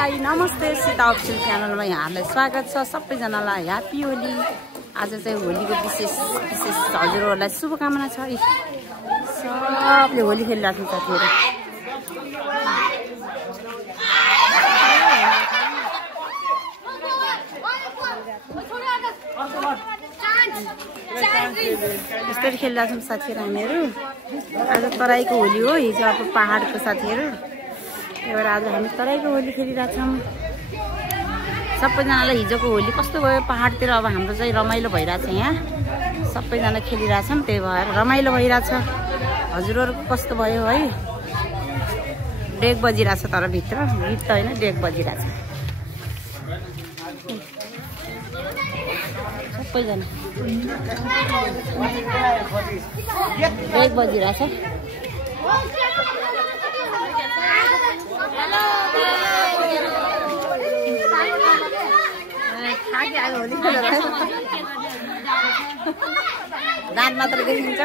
High नमस्ते Sita official च्यानलमा यहाँलाई स्वागत छ। सबैजनालाई ह्याप्पी होली। आज चाहिँ होलीको विशेष हजुरहरूलाई शुभकामना छ। सबले होली खेलिरहेको छ साथीहरू। यसरी खेलिरहेको छौँ साथीहरू हामीहरू। आज तराईको होली हो। हिजो अब पहाडको साथीहरू। त्यही भएर आज हामी तराईको होली खेलिरहेछौँ। सबैजनालाई हिजोको होली कस्तो भयो पहाडतिर। अब हाम्रो चाहिँ रमाइलो भइरहेछ। यहाँ सबैजना खेलिरहेछौँ। त्यही भएर रमाइलो भइरहेछ। हजुरहरूको कस्तो भयो है। डेक बजिरहेछ तर भित्र गीत त होइन डेक बजिरहेछ। सबैजना डेक बजिरहेछ। दाँत मात्र देखिन्छ।